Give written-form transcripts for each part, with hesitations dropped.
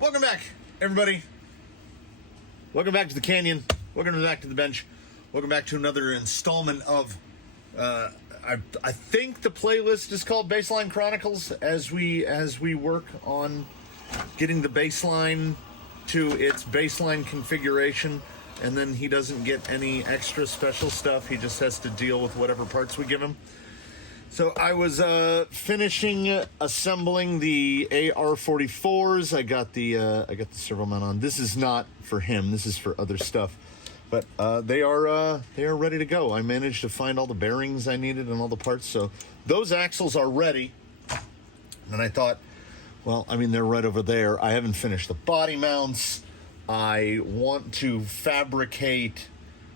Welcome back, everybody. Welcome back to the canyon. Welcome back to the bench. Welcome back to another installment of, I think the playlist is called Baseline Chronicles, as we work on getting the baseline to its baseline configuration, and then he doesn't get any extra special stuff. He just has to deal with whatever parts we give him. So I was finishing assembling the AR-44s. I got the servo mount on. This is not for him. This is for other stuff. But they are ready to go. I managed to find all the bearings I needed and all the parts. So those axles are ready. And I thought, well, I mean, they're right over there. I haven't finished the body mounts. I want to fabricate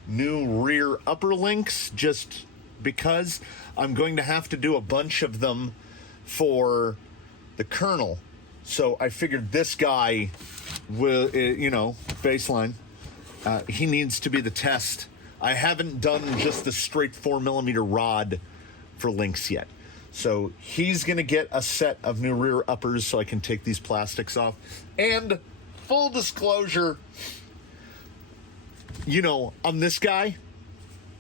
new rear upper links just because I'm going to have to do a bunch of them for the Colonel. So I figured this guy will, baseline, he needs to be the test. I haven't done just the straight 4mm rod for links yet. So he's going to get a set of new rear uppers so I can take these plastics off. And full disclosure, on this guy,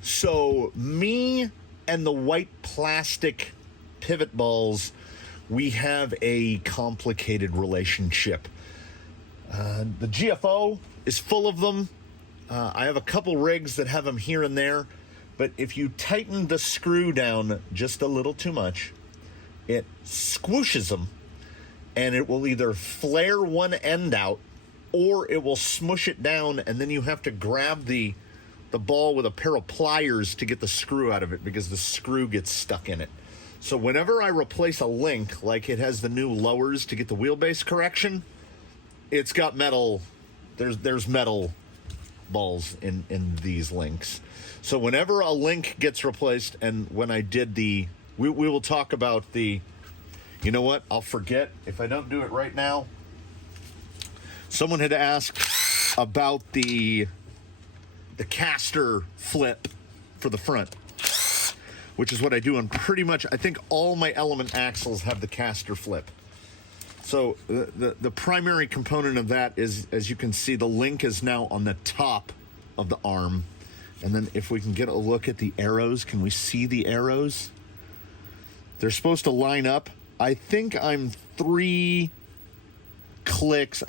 so me and the white plastic pivot balls, we have a complicated relationship. The GFO is full of them. I have a couple rigs that have them here and there, but if you tighten the screw down just a little too much, it squooshes them, and it will either flare one end out or it will smush it down, and then you have to grab the ball with a pair of pliers to get the screw out of it because the screw gets stuck in it. So whenever I replace a link, like it has the new lowers to get the wheelbase correction, it's got metal, there's metal balls in these links. So whenever a link gets replaced, and when I did we will talk about the, you know what, I'll forget if I don't do it right now. Someone had asked about the caster flip for the front, which is what I do on pretty much, I think all my element axles have the caster flip. So the primary component of that is, as you can see, the link is now on the top of the arm. And then if we can get a look at the arrows, can we see the arrows? They're supposed to line up. I think I'm 3 splines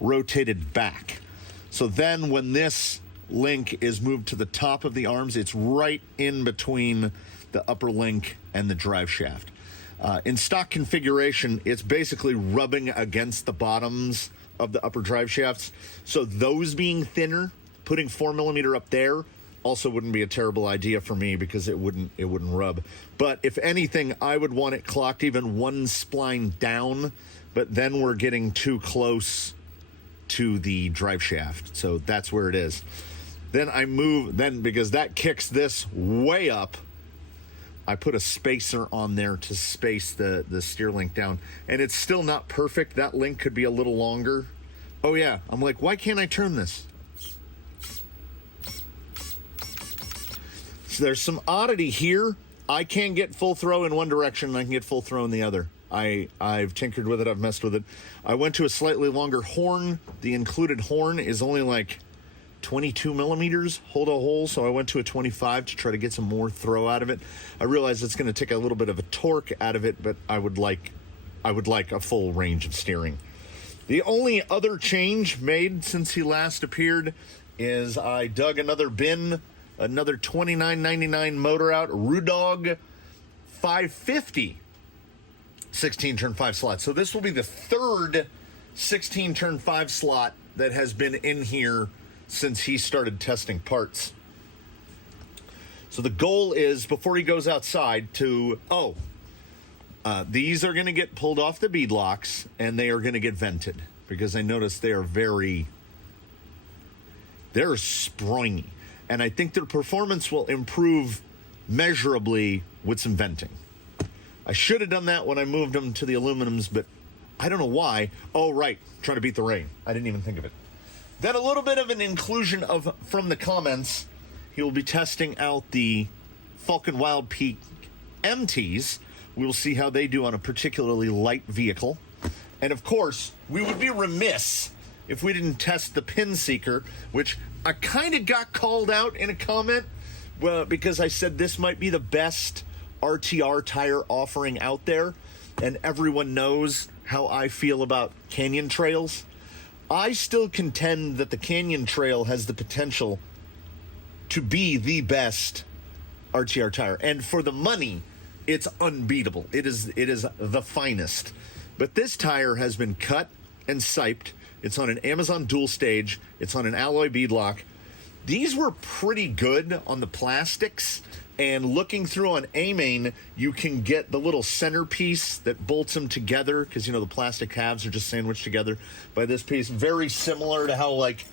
rotated back. So then when this link is moved to the top of the arms, it's right in between the upper link and the drive shaft. In stock configuration, it's basically rubbing against the bottoms of the upper drive shafts. So those being thinner, putting 4mm up there also wouldn't be a terrible idea for me because it wouldn't rub. But if anything, I would want it clocked even 1 spline down, but then we're getting too close to the drive shaft. So that's where it is. Then because that kicks this way up, I put a spacer on there to space the steer link down. And it's still not perfect. That link could be a little longer. Oh yeah, I'm like, why can't I turn this? So there's some oddity here. I can get full throw in one direction and I can get full throw in the other. I've tinkered with it, I've messed with it. I went to a slightly longer horn. The included horn is only like 22mm hold a hole, so I went to a 25 to try to get some more throw out of it. I realize it's going to take a little bit of a torque out of it, but I would like a full range of steering. The only other change made since he last appeared is I dug another bin, another $29.99 motor out, Rudog 550 16-turn 5 slot. So this will be the third 16-turn 5 slot that has been in here since he started testing parts. So the goal is, before he goes outside, these are going to get pulled off the bead locks and they are going to get vented because I noticed they're springy, and I think their performance will improve measurably with some venting. I should have done that when I moved them to the aluminums, but I don't know why. Oh, right, trying to beat the rain. I didn't even think of it. Then a little bit of an inclusion from the comments. He will be testing out the Falken Wildpeak MTs. We will see how they do on a particularly light vehicle. And of course, we would be remiss if we didn't test the Pinseeker, which I kind of got called out in a comment because I said this might be the best RTR tire offering out there, and everyone knows how I feel about Canyon Trails. I still contend that the Canyon Trail has the potential to be the best RTR tire, and for the money, it's unbeatable. It is the finest. But this tire has been cut and siped. It's on an Amazon dual stage. It's on an alloy beadlock. These were pretty good on the plastics, and looking through on A-Main, you can get the little centerpiece that bolts them together, because, you know, the plastic halves are just sandwiched together by this piece. Very similar to how, like,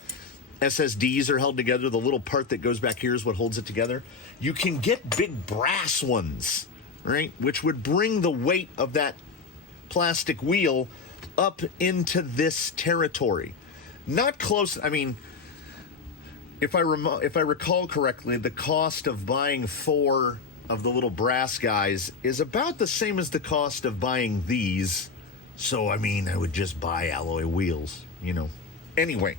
SSDs are held together. The little part that goes back here is what holds it together. You can get big brass ones, right, which would bring the weight of that plastic wheel up into this territory. Not close. I mean, if I recall correctly, the cost of buying 4 of the little brass guys is about the same as the cost of buying these. So, I mean, I would just buy alloy wheels, you know. Anyway,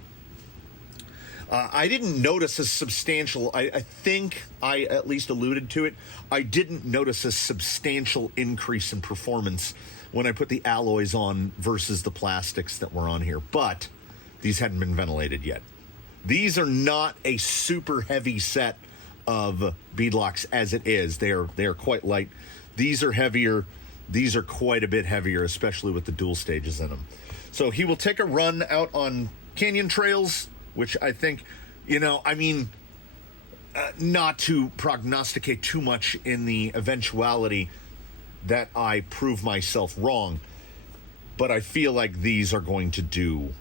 I didn't notice a substantial, I think I at least alluded to it, I didn't notice a substantial increase in performance when I put the alloys on versus the plastics that were on here. But these hadn't been ventilated yet. These are not a super heavy set of beadlocks as it is. They are quite light. These are heavier. These are quite a bit heavier, especially with the dual stages in them. So he will take a run out on Canyon Trails, which I think, you know, I mean, not to prognosticate too much in the eventuality that I prove myself wrong, but I feel like these are going to do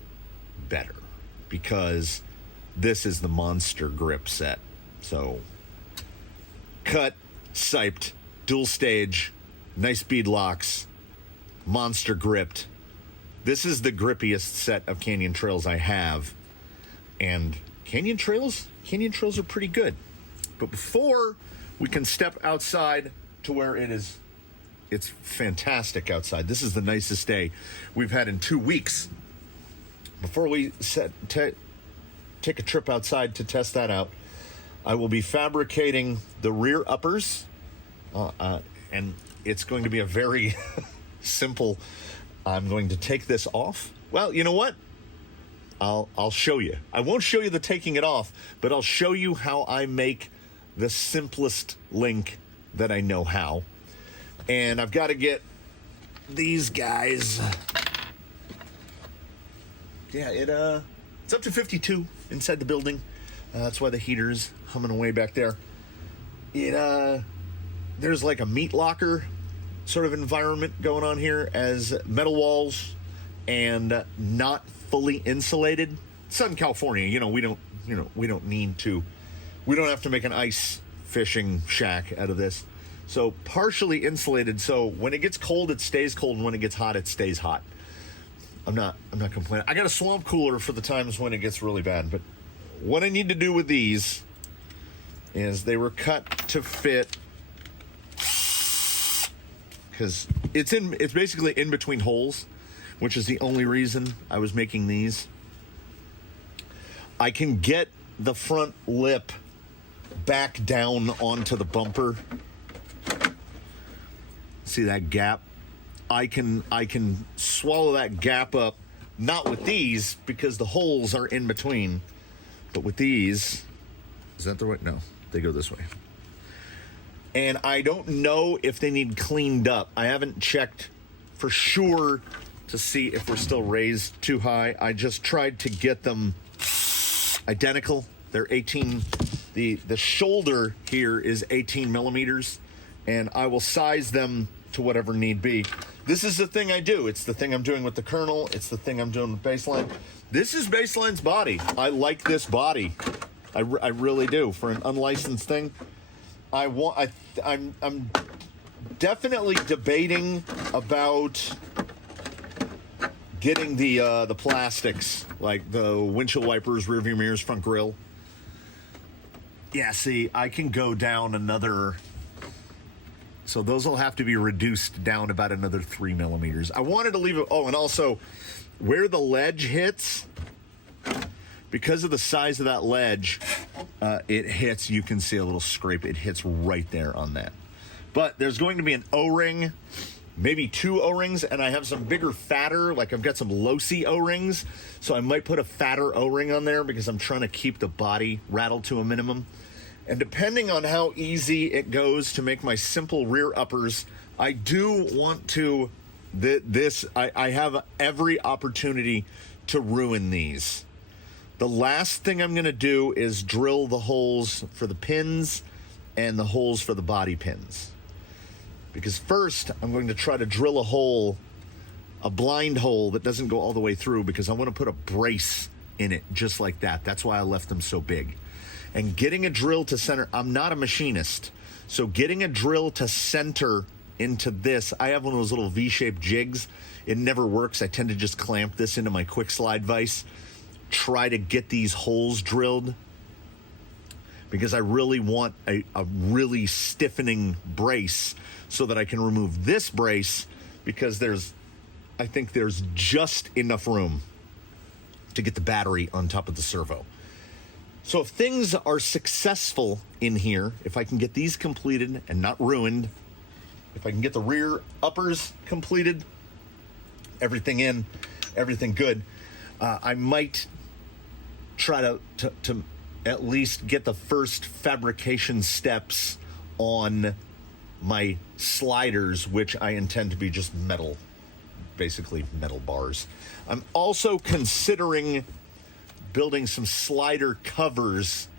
better because this is the monster grip set. So cut, siped, dual stage, nice bead locks, monster gripped. This is the grippiest set of Canyon Trails I have. And Canyon Trails are pretty good. But before we can step outside to where it's fantastic outside. This is the nicest day we've had in 2 weeks. Before we take a trip outside to test that out, I will be fabricating the rear uppers, and it's going to be a very simple. I'm going to take this off. Well, you know what? I'll show you. I won't show you the taking it off, but I'll show you how I make the simplest link that I know how. And I've got to get these guys. Yeah, it's up to 52 inside the building. That's why the heater's humming away back there. There's like a meat locker sort of environment going on here, as metal walls and not fully insulated. Southern California, we don't have to make an ice fishing shack out of this. So partially insulated, so when it gets cold, it stays cold, and when it gets hot, it stays hot. I'm not complaining. I got a swamp cooler for the times when it gets really bad, but what I need to do with these is they were cut to fit, because it's basically in between holes, which is the only reason I was making these. I can get the front lip back down onto the bumper. See that gap? I can swallow that gap up, not with these because the holes are in between, but with these, is that the way? No, they go this way. And I don't know if they need cleaned up. I haven't checked for sure to see if we're still raised too high. I just tried to get them identical. They're 18. The shoulder here is 18 millimeters, and I will size them to whatever need be. This is the thing I do. It's the thing I'm doing with the kernel. It's the thing I'm doing with Baseline. This is Baseline's body. I like this body. I really do. For an unlicensed thing, I'm definitely debating about getting the plastics, like the windshield wipers, rear view mirrors, front grille. Yeah, see, I can go down another So those will have to be reduced down about another 3 millimeters. I wanted to leave it. Oh, and also where the ledge hits, because of the size of that ledge, it hits, you can see a little scrape. It hits right there on that. But there's going to be an O-ring, maybe 2 O-rings, and I have some bigger, fatter, like I've got some low-C O-rings, so I might put a fatter O-ring on there because I'm trying to keep the body rattled to a minimum. And depending on how easy it goes to make my simple rear uppers, I do want to, I have every opportunity to ruin these. The last thing I'm going to do is drill the holes for the pins and the holes for the body pins. Because first, I'm going to try to drill a hole, a blind hole that doesn't go all the way through, because I want to put a brace in it just like that. That's why I left them so big. And getting a drill to center, I'm not a machinist, so getting a drill to center into this, I have one of those little V-shaped jigs. It never works. I tend to just clamp this into my quick slide vise, try to get these holes drilled, because I really want a really stiffening brace so that I can remove this brace, because I think there's just enough room to get the battery on top of the servo. So if things are successful in here, if I can get these completed and not ruined, if I can get the rear uppers completed, everything in, everything good, I might try to at least get the first fabrication steps on my sliders, which I intend to be just metal, basically metal bars. I'm also considering building some slider covers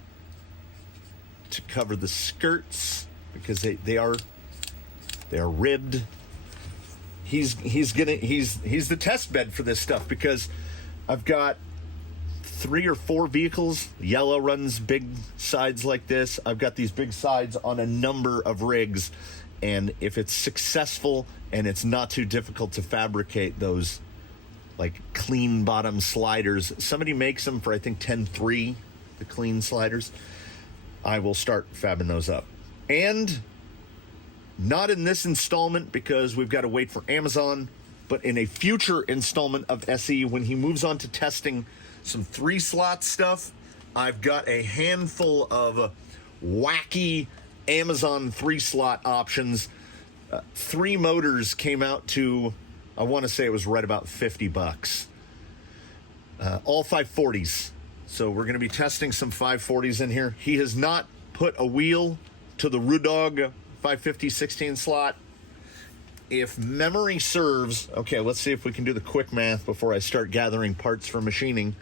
to cover the skirts, because they are ribbed. He's the test bed for this stuff, because I've got 3 or 4 vehicles. Yellow runs big sides like this. I've got these big sides on a number of rigs, and if it's successful and it's not too difficult to fabricate those like clean bottom sliders, somebody makes them for I think 10.3, the clean sliders, I will start fabbing those up. And not in this installment, because we've got to wait for Amazon, but in a future installment of SE, when he moves on to testing some 3-slot stuff, I've got a handful of wacky Amazon 3-slot options. 3 motors came out to, I want to say it was right about $50. All 540s. So we're going to be testing some 540s in here. He has not put a wheel to the Rudog 550 16 slot. If memory serves, okay, let's see if we can do the quick math before I start gathering parts for machining.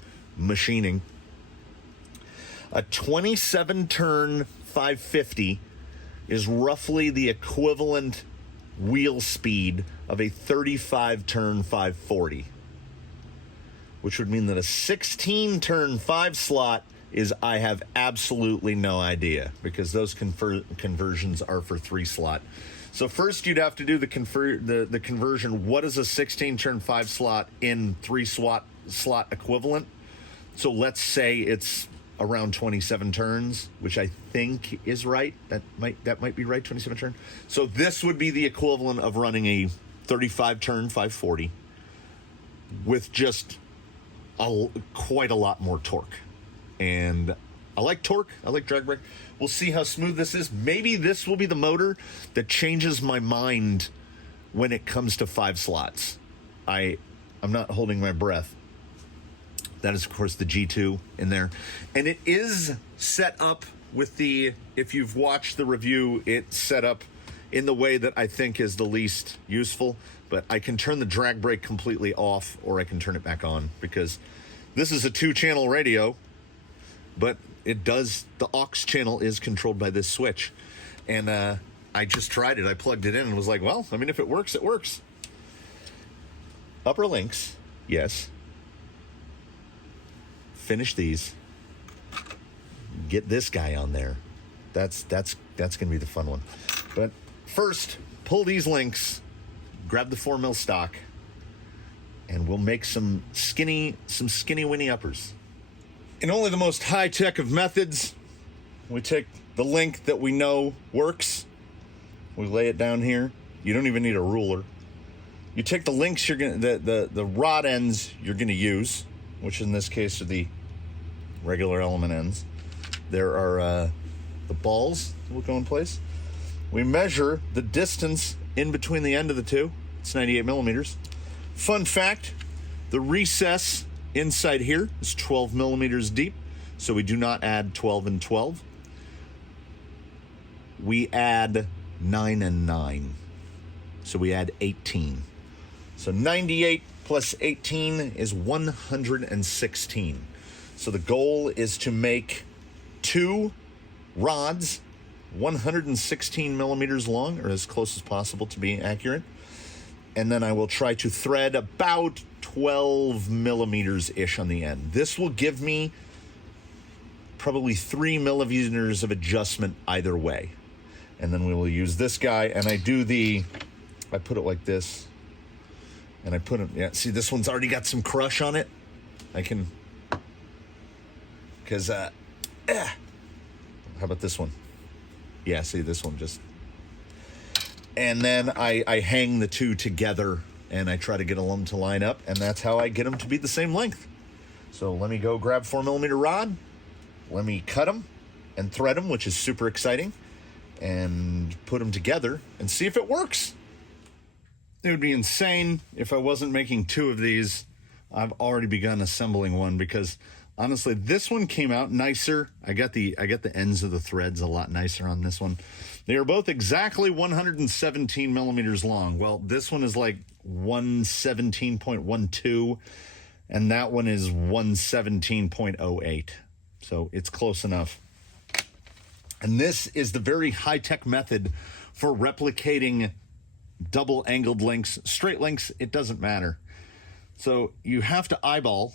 A 27-turn 550 is roughly the equivalent wheel speed of a 35-turn 540, which would mean that a 16-turn 5-slot is, I have absolutely no idea, because those conversions are for 3-slot. So first you'd have to do the conversion. What is a 16-turn 5-slot in 3-slot equivalent? So let's say it's around 27 turns, which I think is right. That might be right, 27 turn. So this would be the equivalent of running a 35-turn 540 with just quite a lot more torque. And I like torque. I like drag brake. We'll see how smooth this is. Maybe this will be the motor that changes my mind when it comes to 5 slots. I'm not holding my breath. That is, of course, the G2 in there. And it is set up with if you've watched the review, it's set up in the way that I think is the least useful. But I can turn the drag brake completely off, or I can turn it back on, because this is a 2-channel radio, but the aux channel is controlled by this switch. And I just tried it. I plugged it in and was like, well, I mean, if it works, it works. Upper links, yes. Finish these. Get this guy on there. That's gonna be the fun one. But first, pull these links, grab the 4mm stock, and we'll make some skinny winny uppers. In only the most high-tech of methods, we take the link that we know works, We lay it down here. You don't even need a ruler. You take the links you're gonna, the rod ends you're gonna use, which in this case are the regular element ends. There are the balls that will go in place. We measure the distance in between the end of the two. It's 98 millimeters. Fun fact, the recess inside here is 12 millimeters deep, so we do not add 12 and 12. We add 9 and 9, so we add 18. So 98 plus 18 is 116. So the goal is to make 2 rods 116 millimeters long, or as close as possible to being accurate. And then I will try to thread about 12 millimeters-ish on the end. This will give me probably 3 millimeters of adjustment either way. And then we will use this guy, and I put it like this, and I put it, yeah, see, this one's already got some crush on it. I can, because, how about this one? Yeah, see, this one just, and then I hang the two together, and I try to get them to line up, and that's how I get them to be the same length. So let me go grab 4 millimeter rod, let me cut them and thread them, which is super exciting, and put them together and see if it works. It would be insane if I wasn't making 2 of these. I've already begun assembling one because honestly, this one came out nicer. I got the ends of the threads a lot nicer on this one. They are both exactly 117 millimeters long. Well, this one is like 117.12, and that one is 117.08. So it's close enough. And this is the very high-tech method for replicating double-angled links. Straight links, it doesn't matter. So you have to eyeball,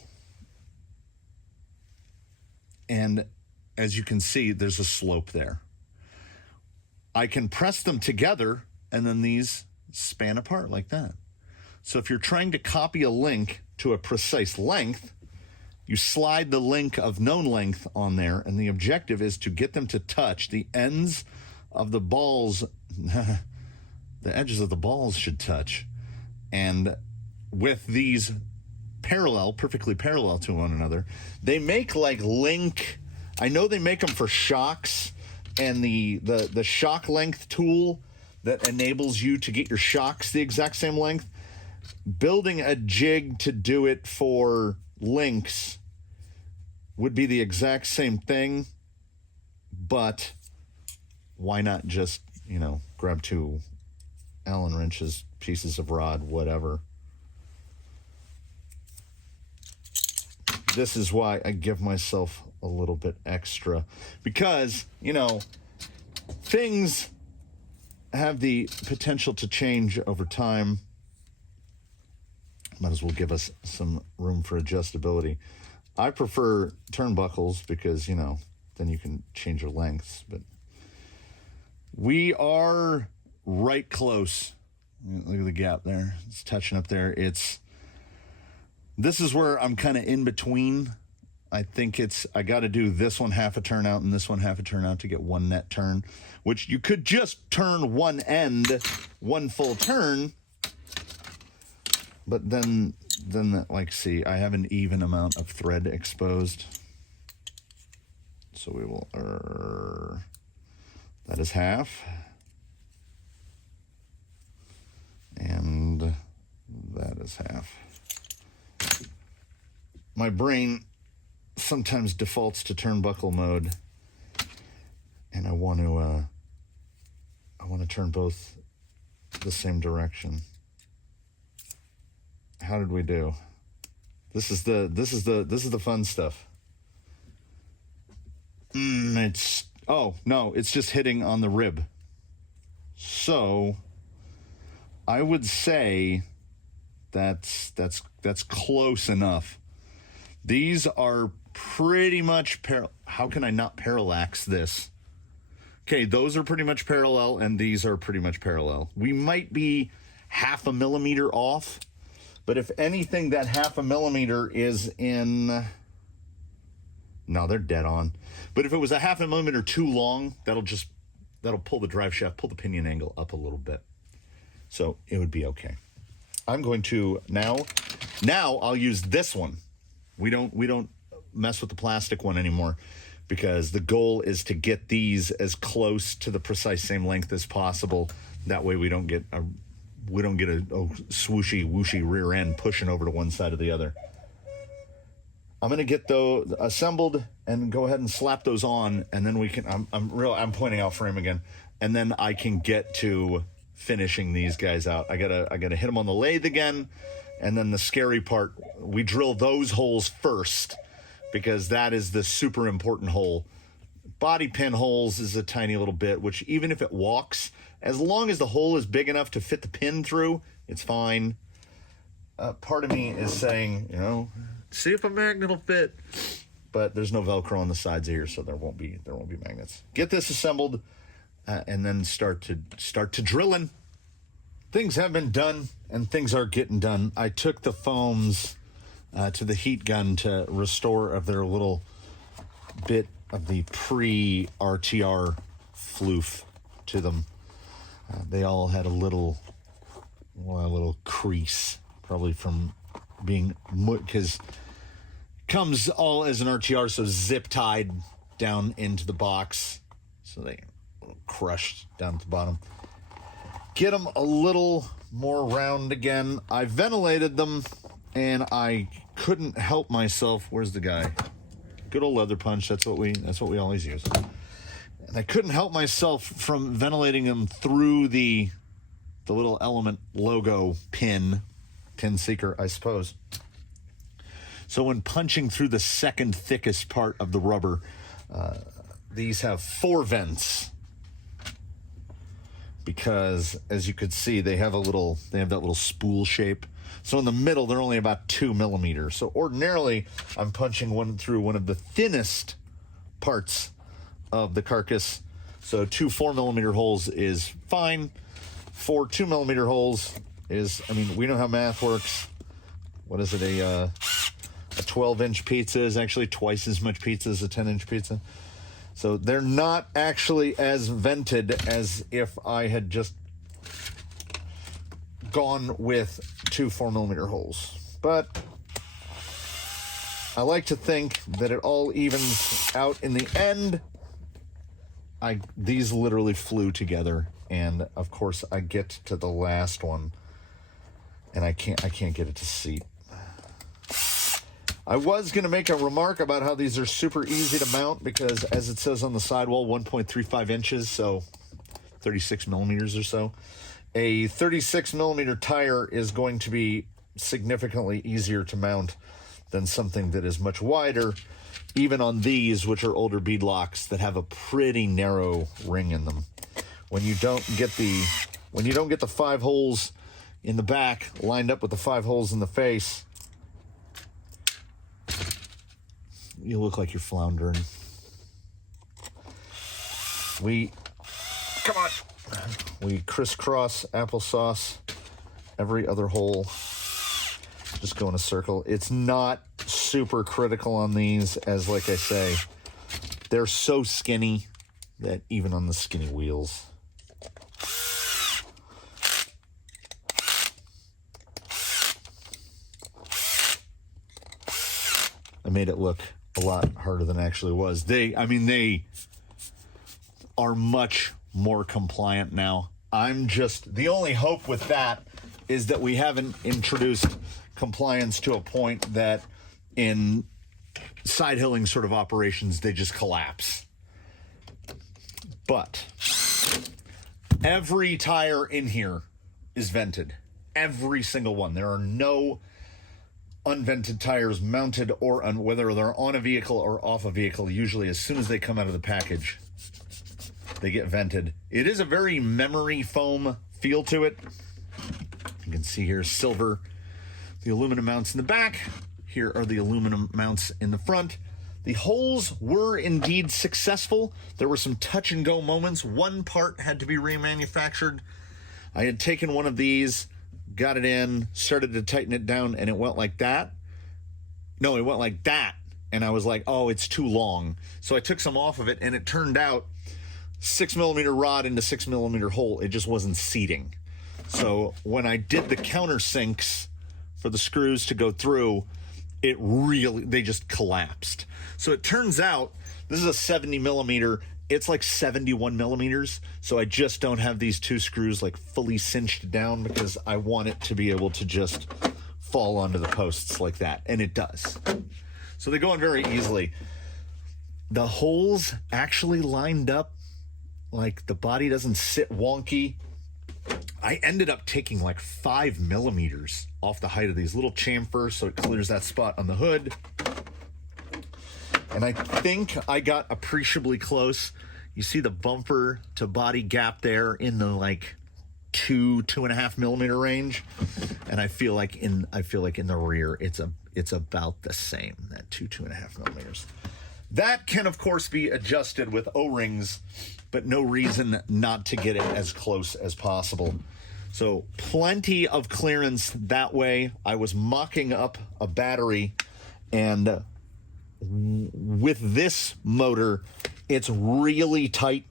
and as you can see, there's a slope there. I can press them together, and then these span apart like that. So if you're trying to copy a link to a precise length, you slide the link of known length on there, and the objective is to get them to touch the ends of the balls. The edges of the balls should touch. And with these perfectly parallel to one another, they make like link. I know they make them for shocks, and the shock length tool that enables you to get your shocks the exact same length. Building a jig to do it for links would be the exact same thing, but why not just, grab 2 Allen wrenches, pieces of rod, whatever. This is why I give myself a little bit extra, because, things have the potential to change over time. Might as well give us some room for adjustability. I prefer turnbuckles because, then you can change your lengths, but we are right close. Look at the gap there. It's touching up there. This is where I'm kind of in between. I think I got to do this one half a turn out and this one half a turn out to get one net turn, which you could just turn one end, one full turn. But then see, I have an even amount of thread exposed. So we will, that is half. And that is half. My brain sometimes defaults to turnbuckle mode, and I want to turn both the same direction. How did we do? This is the fun stuff. It's just hitting on the rib. So I would say that's close enough. These are pretty much how can I not parallax this? Okay, those are pretty much parallel, and these are pretty much parallel. We might be half a millimeter off, but if anything, that half a millimeter is in... No, they're dead on. But if it was a half a millimeter too long, that'll just that'll pull the drive shaft, pull the pinion angle up a little bit. So it would be okay. I'm going to now I'll use this one. We don't mess with the plastic one anymore, because the goal is to get these as close to the precise same length as possible. That way we don't get a swooshy wooshy rear end pushing over to one side or the other. I'm gonna get those assembled and go ahead and slap those on, and then we can. I'm pointing out frame again, and then I can get to finishing these guys out. I gotta hit them on the lathe again, and then the scary part, we drill those holes first, because that is the super important hole. Body pin holes is a tiny little bit, which even if it walks, as long as the hole is big enough to fit the pin through, it's fine. Part of me is saying, see if a magnet will fit, but there's no Velcro on the sides of here, so there won't be magnets. Get this assembled, and then start to drilling. Things have been done, and things are getting done. I took the foams to the heat gun to restore of their little bit of the pre-RTR floof to them. They all had a little crease, probably from being, because comes all as an RTR, so zip tied down into the box, so they crushed down at the bottom. Get them a little more round again. I ventilated them, and I couldn't help myself. Where's the guy? Good old leather punch. That's what we always use. And I couldn't help myself from ventilating them through the little Element logo Pinseeker, I suppose. So when punching through the second thickest part of the rubber, these have 4 vents, because as you could see, they have that little spool shape. So in the middle, they're only about 2 millimeters. So ordinarily, I'm punching through one of the thinnest parts of the carcass. So 2 4-millimeter holes is fine. 4 2-millimeter holes is, we know how math works. What is it? A 12-inch pizza is actually twice as much pizza as a 10-inch pizza. So they're not actually as vented as if I had just gone with 2 4-millimeter holes. But I like to think that it all evens out in the end. These literally flew together, and of course I get to the last one, and I can't get it to seat. I was going to make a remark about how these are super easy to mount, because as it says on the sidewall, 1.35 inches, so 36 millimeters or so. A 36 millimeter tire is going to be significantly easier to mount than something that is much wider, even on these, which are older beadlocks that have a pretty narrow ring in them. When you don't get the 5 holes in the back lined up with the 5 holes in the face, you look like you're floundering. We crisscross applesauce every other hole. Just go in a circle. It's not super critical on these, as like I say, they're so skinny that even on the skinny wheels. I made it look a lot harder than it actually was. They are much more compliant now. The only hope with that is that we haven't introduced compliance to a point that in side hilling sort of operations, they just collapse. But every tire in here is vented. Every single one. There are no unvented tires mounted, or whether they're on a vehicle or off a vehicle. Usually as soon as they come out of the package, they get vented. It is a very memory foam feel to it. You can see here silver, the aluminum mounts in the back. Here are the aluminum mounts in the front. The holes were indeed successful. There were some touch and go moments. One part had to be remanufactured. I had taken one of these, got it in, started to tighten it down, and it went like that. No, it went like that. And I was like, oh, it's too long. So I took some off of it, and it turned out 6mm rod into 6mm hole. It just wasn't seating. So when I did the countersinks for the screws to go through, they just collapsed. So it turns out this is a 70mm. It's like 71mm. So I just don't have these two screws like fully cinched down because I want it to be able to just fall onto the posts like that. And it does. So they go on very easily. The holes actually lined up, like the body doesn't sit wonky. I ended up taking like 5mm off the height of these little chamfers so it clears that spot on the hood. And I think I got appreciably close. You see the bumper to body gap there in the like 2.5mm range. And I feel like in the rear it's about the same, that 2.5mm. That can of course be adjusted with O-rings, but no reason not to get it as close as possible. So plenty of clearance that way. I was mocking up a battery, and with this motor, it's really tight.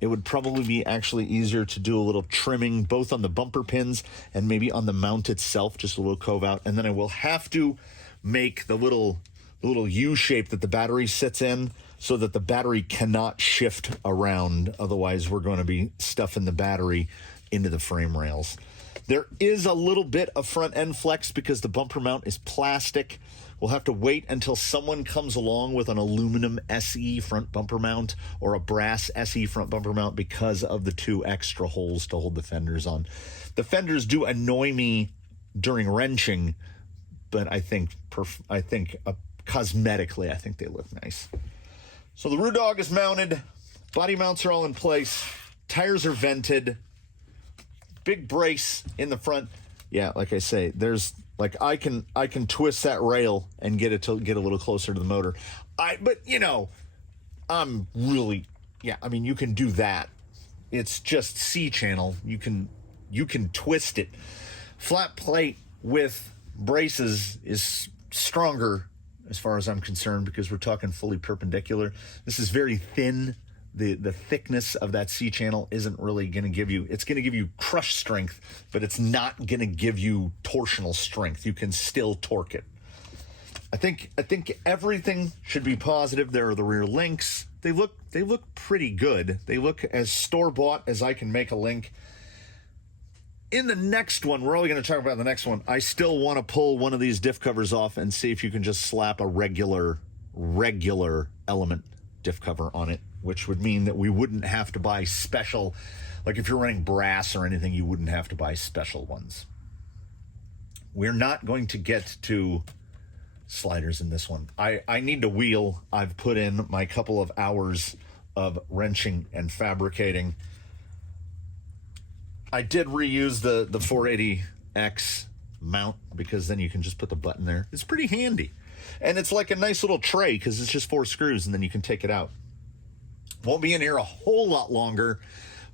It would probably be actually easier to do a little trimming, both on the bumper pins and maybe on the mount itself, just a little cove out. And then I will have to make the little U shape that the battery sits in so that the battery cannot shift around. Otherwise, we're going to be stuffing the battery into the frame rails. There is a little bit of front end flex because the bumper mount is plastic. We'll have to wait until someone comes along with an aluminum SE front bumper mount or a brass SE front bumper mount because of the two extra holes to hold the fenders on. The fenders do annoy me during wrenching, but I think cosmetically, I think they look nice. So the Roo Dog is mounted. Body mounts are all in place. Tires are vented. Big brace in the front. Yeah, like I say, there's like I can twist that rail and get it to get a little closer to the motor. But you know, I'm really, yeah, I mean, you can do that. It's just C channel. You can twist it. Flat plate with braces is stronger as far as I'm concerned because we're talking fully perpendicular. This is very thin. The thickness of that C channel isn't really going to give you, it's going to give you crush strength, but it's not going to give you torsional strength. You can still torque it. I think everything should be positive. There are the rear links. They look pretty good. They look as store-bought as I can make a link. In the next one, we're only going to talk about the next one. I still want to pull one of these diff covers off and see if you can just slap a regular element diff cover on it, which would mean that we wouldn't have to buy special, like if you're running brass or anything, you wouldn't have to buy special ones. We're not going to get to sliders in this one. I need to wheel. I've put in my couple of hours of wrenching and fabricating. I did reuse the 480X mount because then you can just put the button there. It's pretty handy. And it's like a nice little tray because it's just 4 screws and then you can take it out. Won't be in here a whole lot longer,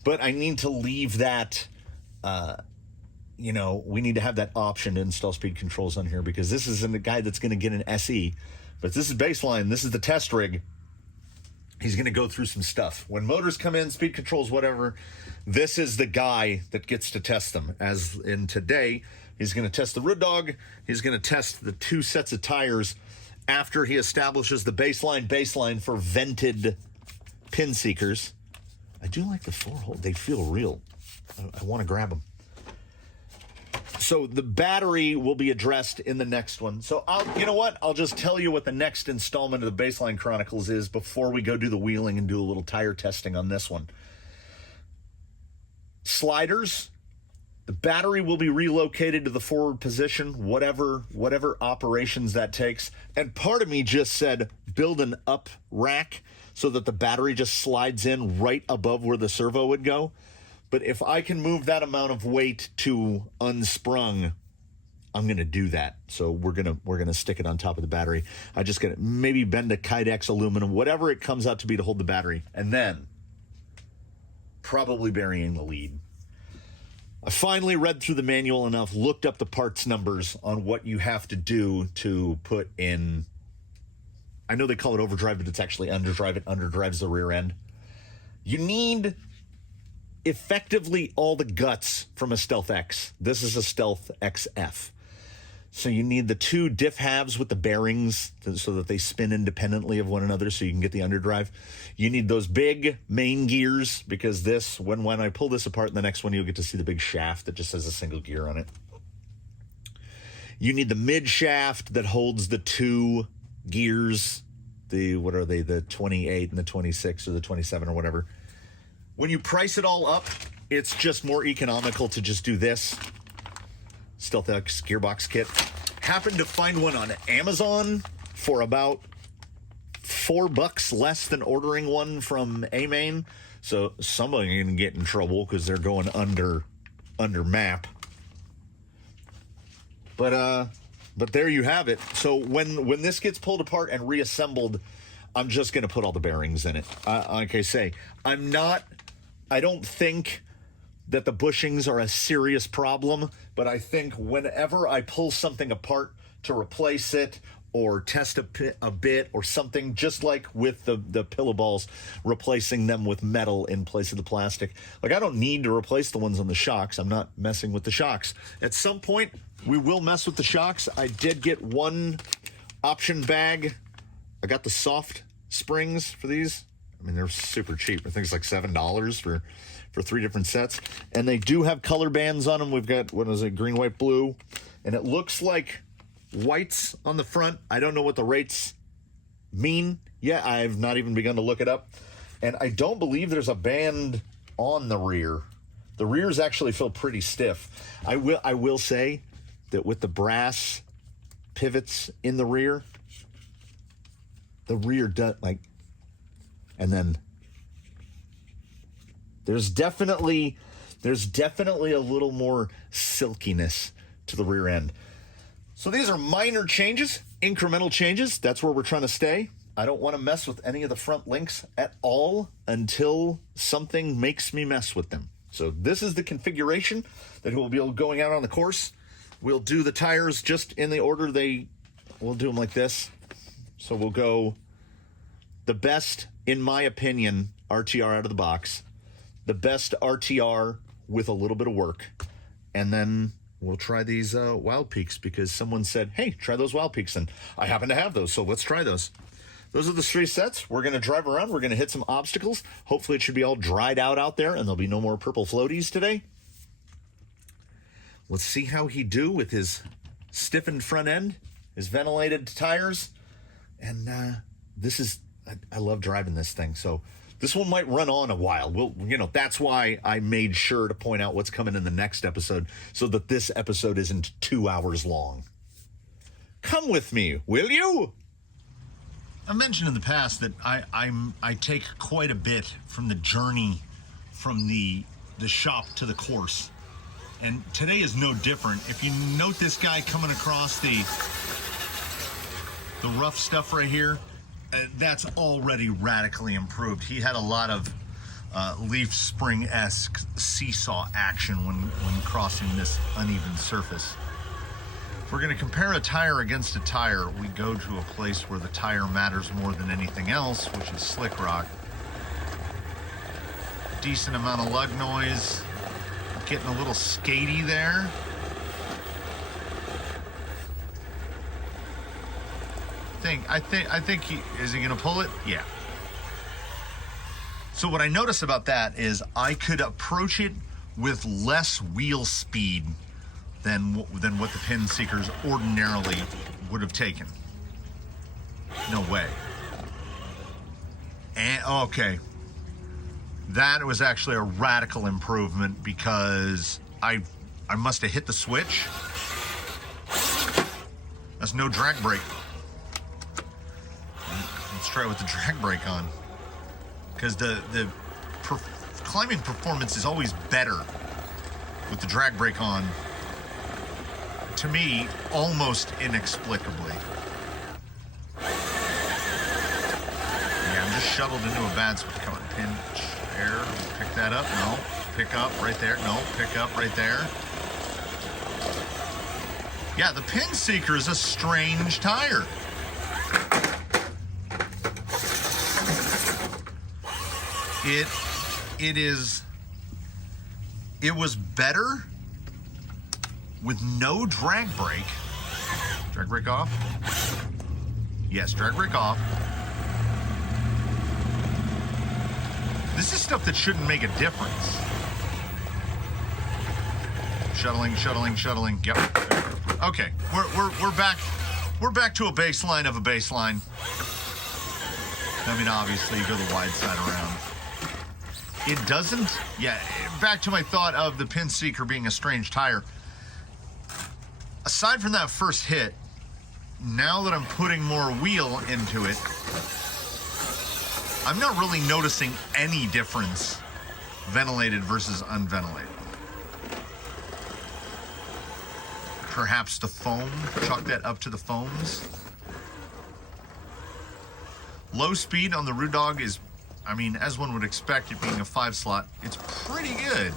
but I need to leave that, we need to have that option to install speed controls on here because this isn't the guy that's going to get an SE, but this is baseline. This is the test rig. He's going to go through some stuff. When motors come in, speed controls, whatever, this is the guy that gets to test them. As in today, he's going to test the Roo Dog. He's going to test the 2 sets of tires after he establishes the baseline for vented Pinseekers. I do like the 4-hole. They feel real. I want to grab them. So the battery will be addressed in the next one. So I'll just tell you what the next installment of the Baseline Chronicles is before we go do the wheeling and do a little tire testing on this one. Sliders. The battery will be relocated to the forward position, whatever operations that takes. And part of me just said build an up rack so that the battery just slides in right above where the servo would go. But if I can move that amount of weight to unsprung, I'm going to do that. So we're going to stick it on top of the battery. I just got to maybe bend a Kydex aluminum, whatever it comes out to be to hold the battery. And then probably burying the lead. I finally read through the manual enough, looked up the parts numbers on what you have to do to put in. I know they call it overdrive, but it's actually underdrive. It underdrives the rear end. You need effectively all the guts from a Stealth X. This is a Stealth XF. So you need the two diff halves with the bearings so that they spin independently of one another so you can get the underdrive. You need those big main gears because this, when I pull this apart in the next one, you'll get to see the big shaft that just has a single gear on it. You need the mid shaft that holds the two gears. What are they? The 28 and the 26 or the 27 or whatever. When you price it all up, it's just more economical to just do this. Stealth X gearbox kit. Happened to find one on Amazon for about $4 less than ordering one from A-Main. So somebody can get in trouble because they're going under map. But there you have it. So when this gets pulled apart and reassembled, I'm just going to put all the bearings in it. Like I say, I don't think that the bushings are a serious problem, but I think whenever I pull something apart to replace it or test a bit or something, just like with the pillow balls, replacing them with metal in place of the plastic. Like, I don't need to replace the ones on the shocks. I'm not messing with the shocks. At some point, we will mess with the shocks. I did get one option bag. I got the soft springs for these. I mean, they're super cheap. I think it's like $7 for 3 different sets. And they do have color bands on them. We've got, what is it, green, white, blue. And it looks like whites on the front. I don't know what the rates mean yet. I've not even begun to look it up. And I don't believe there's a band on the rear. The rears actually feel pretty stiff. I will say that with the brass pivots in the rear does, like, and then there's definitely a little more silkiness to the rear end. So these are minor changes, incremental changes. That's where we're trying to stay. I don't want to mess with any of the front links at all until something makes me mess with them. So this is the configuration that will be going out on the course. We'll do the tires just in the order we'll do them like this. So we'll go the best, in my opinion, RTR out of the box, the best RTR with a little bit of work, and then we'll try these Wildpeaks because someone said, hey, try those Wildpeaks, and I happen to have those, so let's try those. Those are the 3 sets. We're going to drive around. We're going to hit some obstacles. Hopefully it should be all dried out there, and there'll be no more purple floaties today. Let's see how he do with his stiffened front end, his ventilated tires, and I love driving this thing, so this one might run on a while. That's why I made sure to point out what's coming in the next episode so that this episode isn't 2 hours long. Come with me, will you? I mentioned in the past that I take quite a bit from the journey from the shop to the course. And today is no different. If you note this guy coming across the rough stuff right here, that's already radically improved. He had a lot of leaf spring-esque seesaw action when crossing this uneven surface. If we're going to compare a tire against a tire, we go to a place where the tire matters more than anything else, which is slick rock. Decent amount of lug noise. Getting a little skatey there. I think is he gonna pull it? Yeah. So what I notice about that is I could approach it with less wheel speed than what the Pinseekers ordinarily would have taken. No way. And okay. That was actually a radical improvement because I must have hit the switch. That's no drag brake. Let's try with the drag brake on. Because the climbing performance is always better with the drag brake on. To me, almost inexplicably. Yeah, I'm just shuttled into a bad spot. Come on, pinch. Air, pick that up, no. Pick up right there, no. Pick up right there. Yeah, the Pinseeker is a strange tire. It it was better with no drag brake. Drag brake off? Yes, drag brake off. This is stuff that shouldn't make a difference. Shuttling. Yep. Okay, we're back. We're back to a baseline of a baseline. I mean, obviously, you go the wide side around. It doesn't. Yeah. Back to my thought of the Pinseeker being a strange tire. Aside from that first hit, now that I'm putting more wheel into it, I'm not really noticing any difference ventilated versus unventilated. Perhaps the foam, chalk that up to the foams. Low speed on the Root Dog is, I mean, as one would expect, it being a 5-slot, it's pretty good.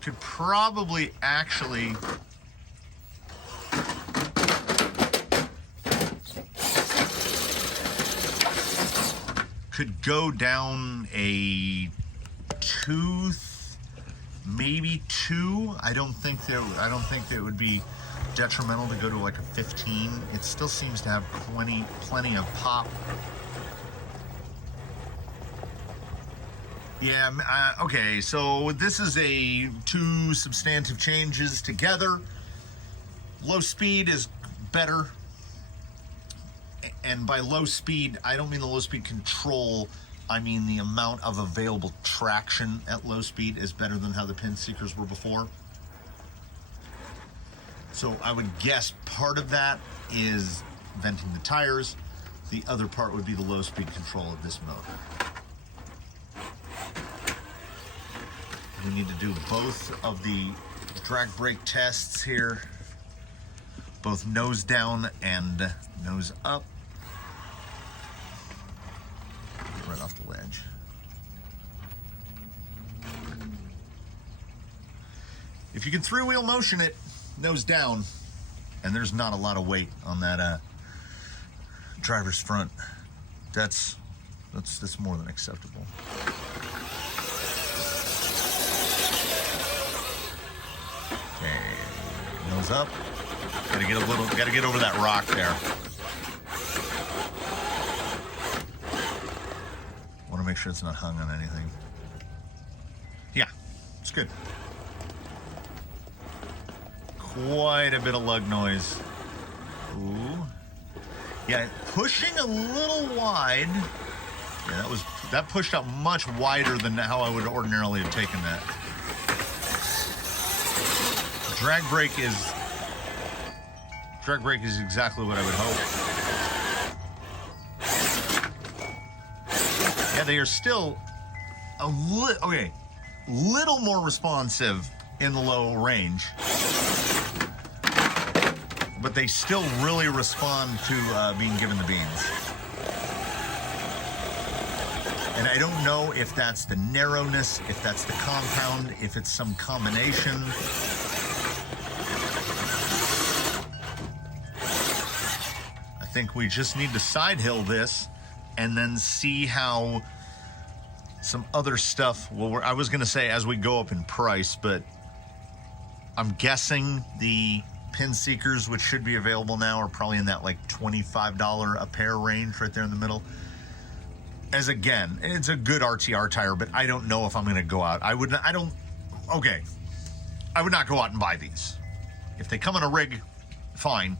Could probably actually go down a tooth, maybe 2. I don't think that it would be detrimental to go to like a 15. It still seems to have plenty of pop. Yeah, okay, so this is 2 substantive changes together. Low speed is better. And by low speed, I don't mean the low speed control. I mean the amount of available traction at low speed is better than how the Pinseekers were before. So I would guess part of that is venting the tires. The other part would be the low speed control of this motor. We need to do both of the drag brake tests here, both nose down and nose up. Right off the ledge. If you can 3-wheel motion it nose down, and there's not a lot of weight on that driver's front, that's more than acceptable. Okay, nose up. Gotta get over that rock there. Want to make sure it's not hung on anything. Yeah, it's good. Quite a bit of lug noise. Ooh. Yeah, pushing a little wide. Yeah, that pushed out much wider than how I would ordinarily have taken that. Drag brake is exactly what I would hope. Yeah, they are still little more responsive in the low range, but they still really respond to being given the beans. And I don't know if that's the narrowness, if that's the compound, if it's some combination. I think we just need to side hill this and then see how some other stuff, well, I was going to say as we go up in price, but I'm guessing the Pinseekers, which should be available now, are probably in that like $25 a pair range right there in the middle. As again, it's a good RTR tire, but I don't know if I'm going to go out. I would not go out and buy these. If they come in a rig, fine.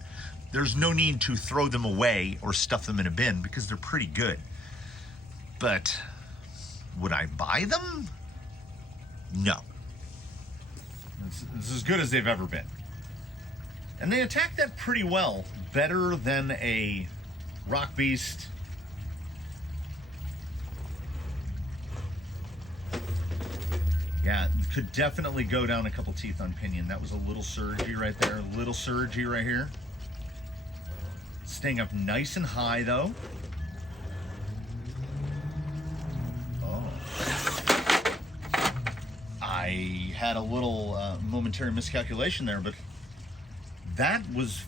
There's no need to throw them away or stuff them in a bin because they're pretty good. But would I buy them? No. It's as good as they've ever been. And they attack that pretty well. Better than a Rock Beast. Yeah, could definitely go down a couple teeth on pinion. That was a little surgy right there. A little surgy right here. Staying up nice and high, though. Oh. I had a little momentary miscalculation there, but that was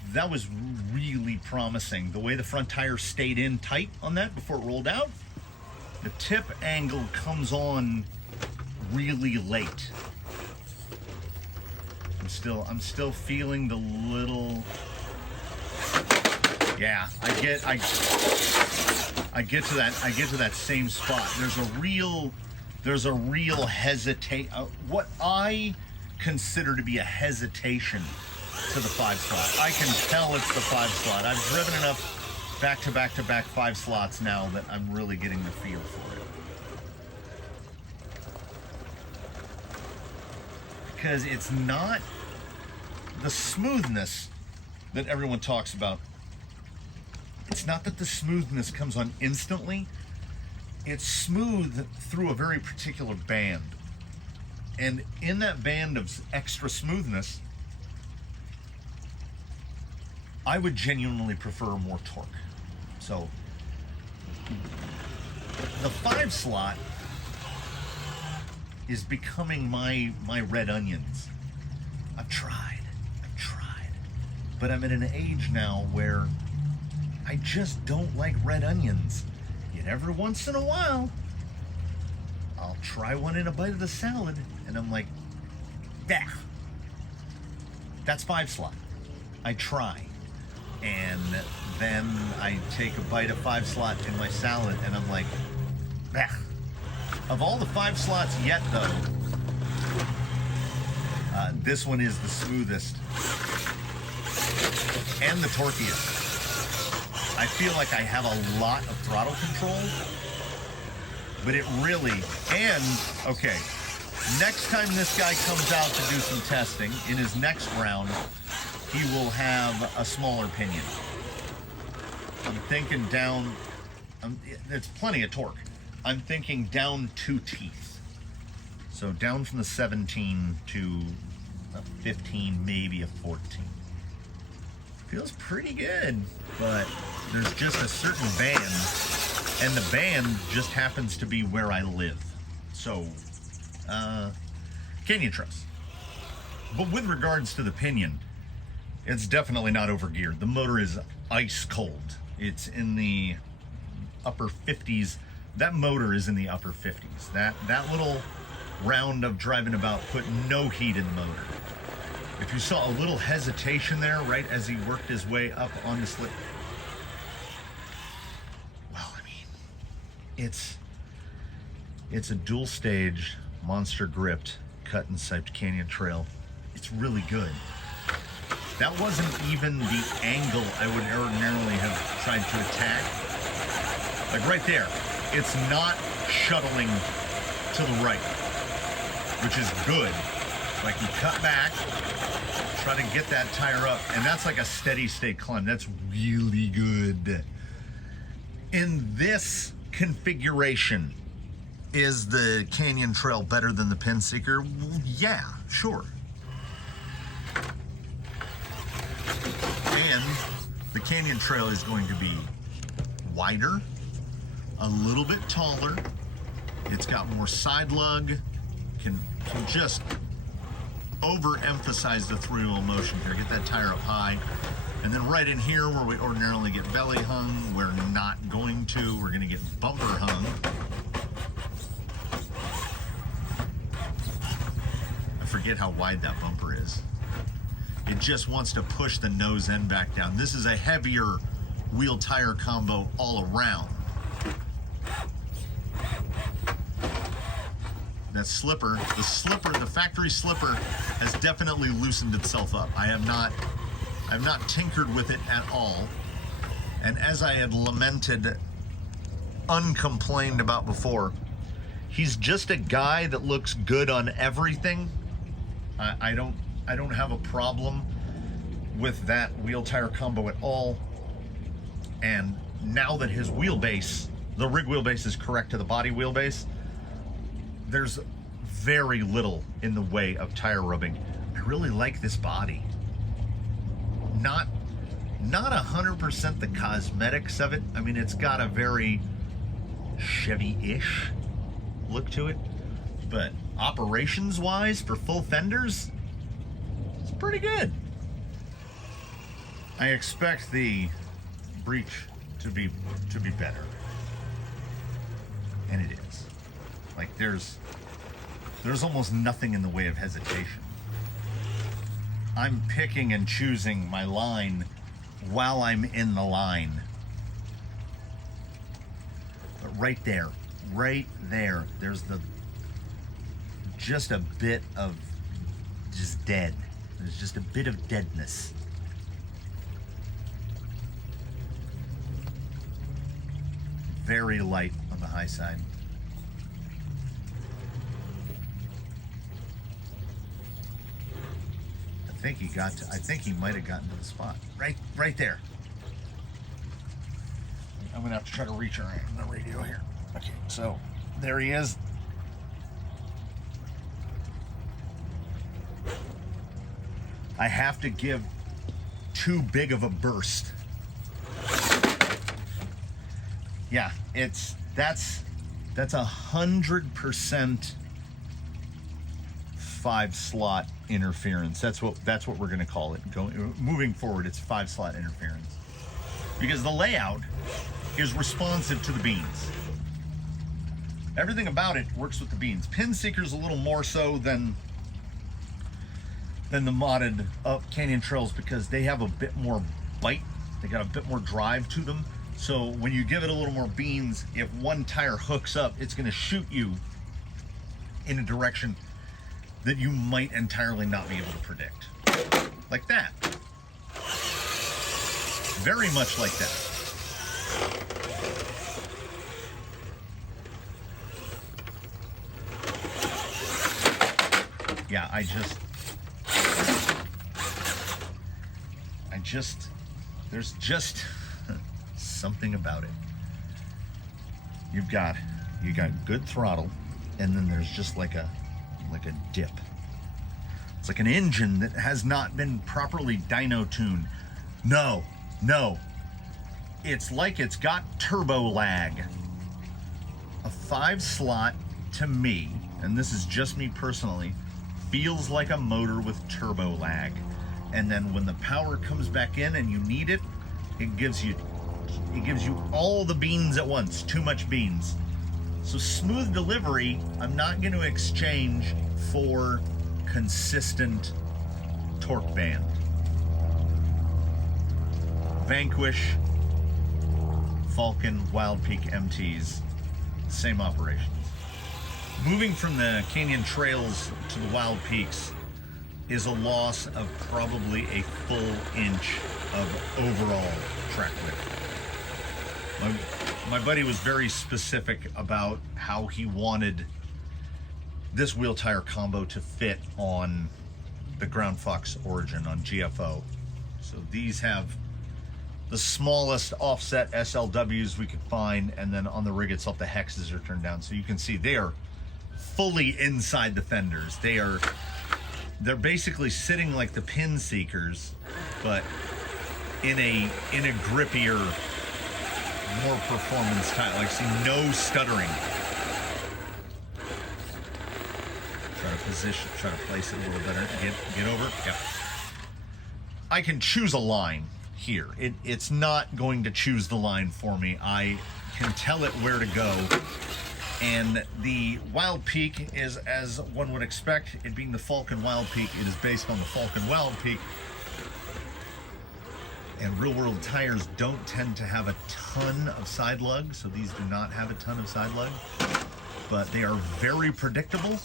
really promising. The way the front tire stayed in tight on that before it rolled out. The tip angle comes on really late. I'm still feeling the little. Yeah, I get to that same spot. There's a real hesitate. What I consider to be a hesitation to the 5 slot. I can tell it's the 5 slot. I've driven enough back 5 slots now that I'm really getting the feel for it. Because it's not the smoothness that everyone talks about. It's not that the smoothness comes on instantly. It's smooth through a very particular band. And in that band of extra smoothness, I would genuinely prefer more torque. So the 5 slot is becoming my red onions. I've tried. But I'm at an age now where I just don't like red onions. Yet every once in a while, I'll try one in a bite of the salad, and I'm like, bah. That's 5 slot. I try. And then I take a bite of 5 slot in my salad, and I'm like, bah. Of all the 5 slots yet, though, this one is the smoothest and the torquiest. I feel like I have a lot of throttle control, but it really, and okay, next time this guy comes out to do some testing, in his next round, he will have a smaller pinion. I'm thinking down, there's plenty of torque. I'm thinking down 2 teeth. So down from the 17 to a 15, maybe a 14. Feels pretty good, but there's just a certain band, and the band just happens to be where I live. So, canyon trust. But with regards to the pinion, it's definitely not overgeared. The motor is ice cold. It's in the upper 50s. That motor is in the upper 50s. That little round of driving about put no heat in the motor. If you saw a little hesitation there, right as he worked his way up on the slip, well, I mean, it's a dual stage, monster gripped, cut and siped canyon trail. It's really good. That wasn't even the angle I would ordinarily have tried to attack. Like right there, it's not shuttling to the right, which is good. Like you cut back, try to get that tire up, and that's like a steady state climb. That's really good. In this configuration, is the canyon trail better than the Pinseeker? Well, yeah, sure. And the canyon trail is going to be wider, a little bit taller. It's got more side lug, can just overemphasize the 3-wheel motion here. Get that tire up high. And then right in here where we ordinarily get belly hung, we're not going to. We're going to get bumper hung. I forget how wide that bumper is. It just wants to push the nose end back down. This is a heavier wheel tire combo all around. That slipper, the factory slipper has definitely loosened itself up. I've not tinkered with it at all. And as I had lamented, uncomplained about before, he's just a guy that looks good on everything. I don't have a problem with that wheel tire combo at all. And now that his wheelbase, the rig wheelbase is correct to the body wheelbase, there's very little in the way of tire rubbing. I really like this body. Not 100% the cosmetics of it. I mean, it's got a very Chevy-ish look to it, but operations-wise, for full fenders, it's pretty good. I expect the breach to be better, and it is. Like there's almost nothing in the way of hesitation. I'm picking and choosing my line while I'm in the line. But right there, there's just a bit of just dead. There's just a bit of deadness. Very light on the high side. I think he might have gotten to the spot. Right there. I'm gonna have to try to reach around the radio here. Okay, so there he is. I have to give too big of a burst. Yeah, that's 100% 5-slot interference. That's what we're going to call it. Moving forward, it's 5-slot interference because the layout is responsive to the beans. Everything about it works with the beans. Pinseekers a little more so than the modded canyon trails because they have a bit more bite. They got a bit more drive to them. So when you give it a little more beans, if one tire hooks up, it's going to shoot you in a direction that you might entirely not be able to predict. Like that. Very much like that. Yeah, there's just something about it. You got good throttle, and then there's just like a dip. It's like an engine that has not been properly dyno tuned. No. It's like it's got turbo lag. A 5-slot to me, and this is just me personally, feels like a motor with turbo lag. And then when the power comes back in and you need it, it gives you all the beans at once, too much beans. So smooth delivery, I'm not going to exchange for consistent torque band. Vanquish Falken Wildpeak MTs, same operations. Moving from the canyon trails to the wild peaks is a loss of probably a full inch of overall track width. My buddy was very specific about how he wanted this wheel tire combo to fit on the Ground Fox Origin on GFO. So these have the smallest offset SLWs we could find, and then on the rig itself the hexes are turned down. So you can see they are fully inside the fenders. They're basically sitting like the Pinseekers, but in a grippier, more performance type. Like, see, no stuttering. Try to place it a little better. Get over. Yep. I can choose a line here. It's not going to choose the line for me. I can tell it where to go. And the Wild Peak is, as one would expect, it being the Falken Wildpeak, it is based on the Falken Wildpeak. And real world tires don't tend to have a ton of side lug, so these do not have a ton of side lug, but they are very predictable.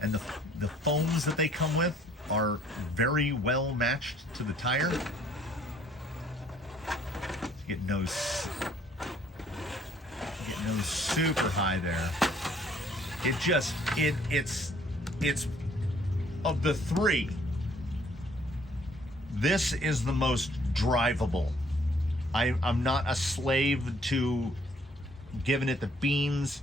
And the foams that they come with are very well matched to the tire. You get nose super high there. It's of the three, this is the most drivable. I'm not a slave to giving it the beans.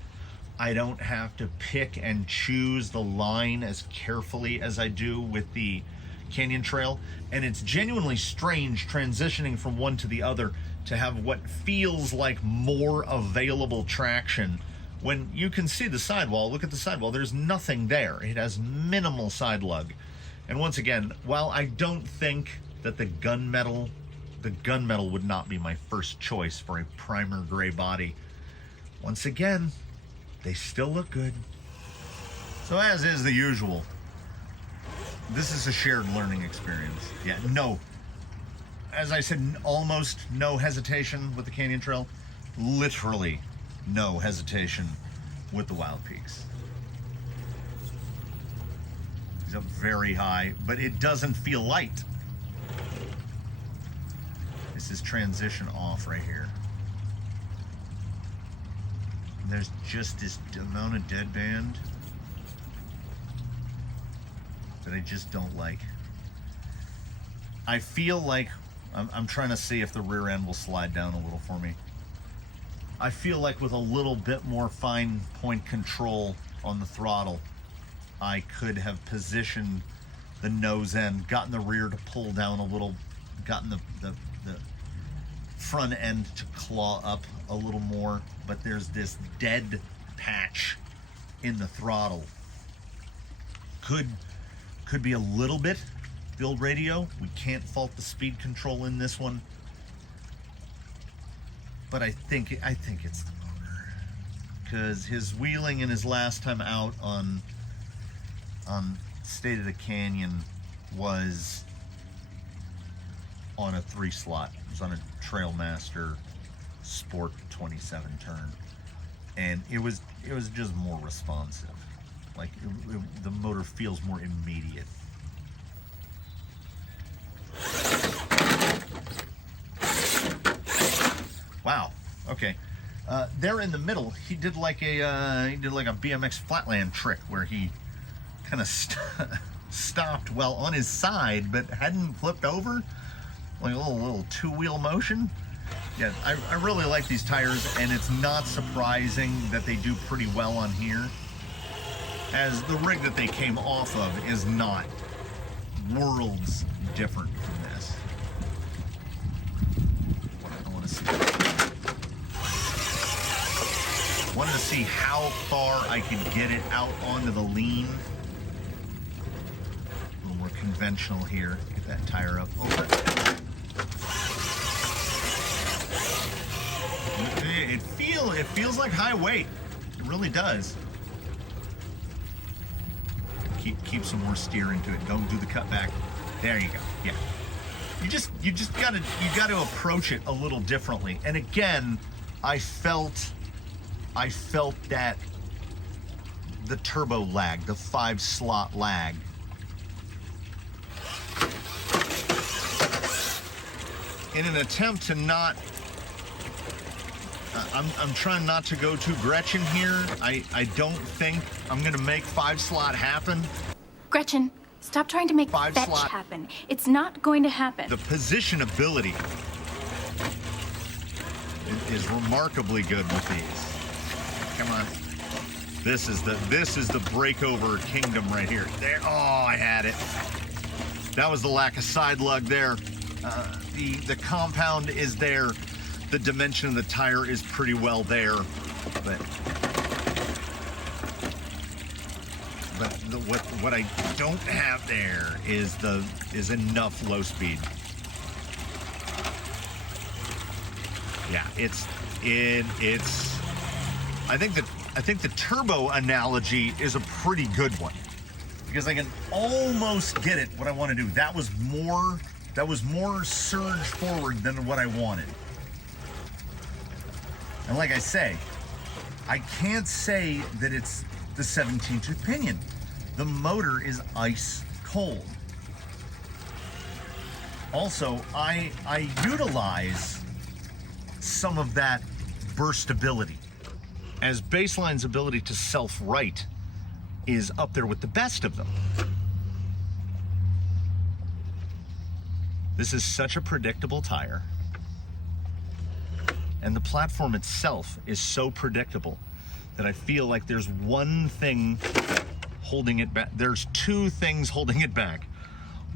I don't have to pick and choose the line as carefully as I do with the Canyon Trail. And it's genuinely strange transitioning from one to the other to have what feels like more available traction when you can see the sidewall. Look at the sidewall. There's nothing there. It has minimal side lug. And once again, while I don't think that the gunmetal would not be my first choice for a primer gray body. Once again, they still look good. So as is the usual, this is a shared learning experience. Yeah, no, as I said, almost no hesitation with the Canyon Trail. Literally no hesitation with the Wildpeaks. He's up very high, but it doesn't feel light. This is transition off right here. And there's just this amount of deadband that I just don't like. I feel like I'm trying to see if the rear end will slide down a little for me. I feel like with a little bit more fine point control on the throttle, I could have positioned the nose end, gotten the rear to pull down a little, gotten the front end to claw up a little more, but there's this dead patch in the throttle. Could be a little bit build radio. We can't fault the speed control in this one, but I think it's the motor, because his wheeling in his last time out on State of the Canyon was on a 3-slot. It was on a Trailmaster Sport 27 turn, and it was just more responsive. Like the motor feels more immediate. Wow. Okay. There in the middle, he did like a BMX flatland trick where he kind of stopped while on his side, but hadn't flipped over, like a little two-wheel motion. Yeah, I really like these tires, and it's not surprising that they do pretty well on here, as the rig that they came off of is not worlds different from this. I wanted to see how far I could get it out onto the lean. A little more conventional here. Get that tire up over. It feels like high weight. It really does. Keep some more steer into it. Don't do the cutback. There you go. Yeah. You just gotta approach it a little differently. And again, I felt that the turbo lag, the 5-slot lag. In an attempt to not, I'm trying not to go too Gretchen here. I don't think I'm gonna make 5-slot happen. Gretchen, stop trying to make fetch happen. It's not going to happen. The positionability is remarkably good with these. Come on. This is the breakover kingdom right here. There. Oh, I had it. That was the lack of side lug there. The compound is there. The dimension of the tire is pretty well there, but what I don't have there is enough low speed. Yeah, I think the turbo analogy is a pretty good one, because I can almost get it what I want to do. That was more surge forward than what I wanted. And like I say, I can't say that it's the 17-tooth pinion. The motor is ice cold. Also, I utilize some of that burstability, as Baseline's ability to self-right is up there with the best of them. This is such a predictable tire, and the platform itself is so predictable that I feel like there's one thing holding it back. There's two things holding it back.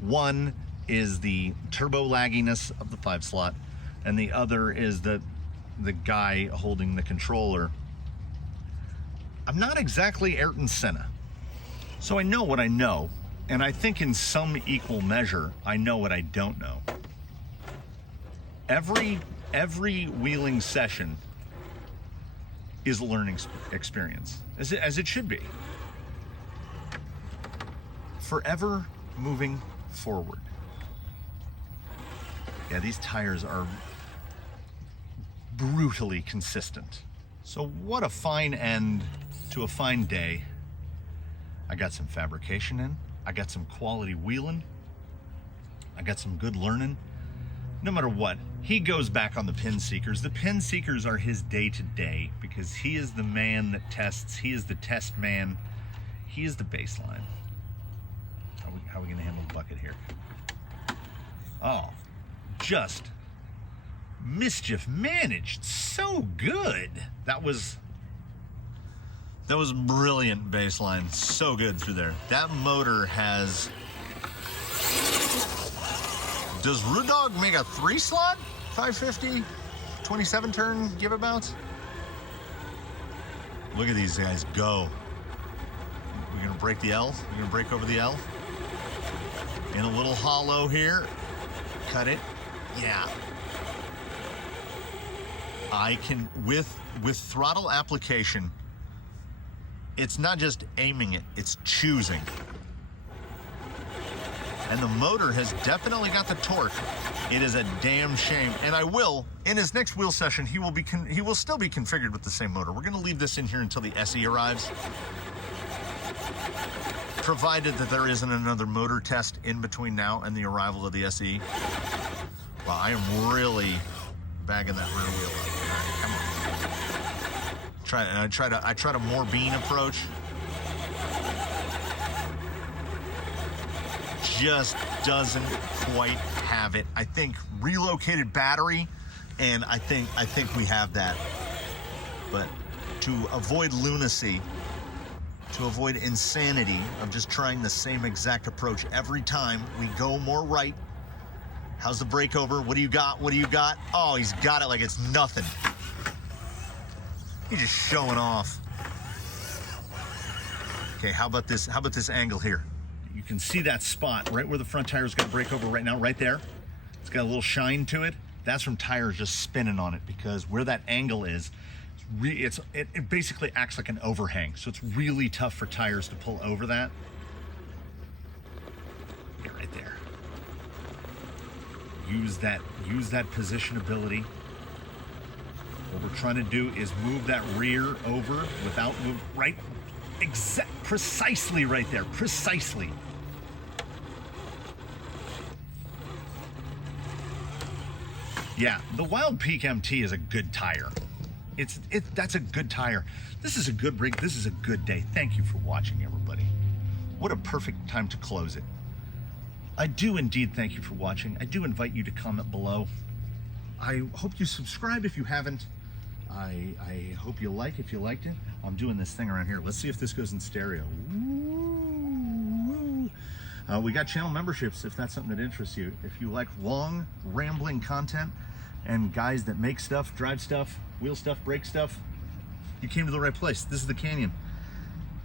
One is the turbo lagginess of the 5-slot, and the other is the guy holding the controller. I'm not exactly Ayrton Senna, so I know what I know, And I think in some equal measure, I know what I don't know. Every wheeling session is a learning experience, as it should be. Forever moving forward. Yeah, these tires are brutally consistent. So what a fine end to a fine day. I got some fabrication in. I got some quality wheeling. I got some good learning. No matter what, he goes back on the Pinseekers. The Pinseekers are his day-to-day because he is the man that tests. He is the test man. He is the baseline. How are we going to handle the bucket here? Oh, just mischief managed. So good. That was brilliant baseline. So good through there. That motor has... Does Rudog make a 3-slot? 550? 27 turn give about? Look at these guys go. We're gonna break the L. We're gonna break over the L. In a little hollow here. Cut it. Yeah. I can, with throttle application, it's not just aiming it, it's choosing. And the motor has definitely got the torque. It is a damn shame. And I will, in his next wheel session, he will still be configured with the same motor. We're gonna leave this in here until the SE arrives. Provided that there isn't another motor test in between now and the arrival of the SE. Well, I am really bagging that rear wheel up. All right, come on. I try to more bean approach. Just doesn't quite have it. I think relocated battery, and I think we have that. But to avoid lunacy, to avoid insanity of just trying the same exact approach every time, we go more right. How's the breakover? What do you got? What do you got? Oh, he's got it like it's nothing. He's just showing off. Okay, how about this? How about this angle here? You can see that spot right where the front tire's got to break over right now, right there. It's got a little shine to it. That's from tires just spinning on it, because where that angle is, it basically acts like an overhang. So it's really tough for tires to pull over that. Yeah, right there. Use that positionability. What we're trying to do is move that rear over without move right. Precisely right there. Precisely. Yeah, the Wildpeak MT is a good tire. That's a good tire. This is a good rig. This is a good day. Thank you for watching, everybody. What a perfect time to close it. I do indeed thank you for watching. I do invite you to comment below. I hope you subscribe if you haven't. I hope you like if you liked it. I'm doing this thing around here. Let's see if this goes in stereo. Woo! We got channel memberships if that's something that interests you. If you like long, rambling content and guys that make stuff, drive stuff, wheel stuff, brake stuff, you came to the right place. This is the Canyon.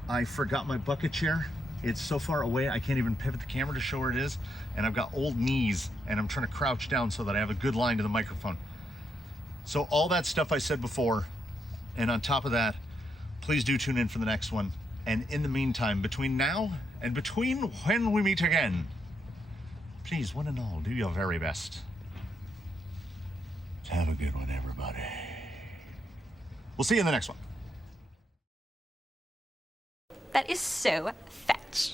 I forgot my bucket chair. It's so far away I can't even pivot the camera to show where it is, and I've got old knees and I'm trying to crouch down so that I have a good line to the microphone. So all that stuff I said before, and on top of that, please do tune in for the next one. And in the meantime, between now and between when we meet again, please, one and all, do your very best. Have a good one, everybody. We'll see you in the next one. That is so fetch.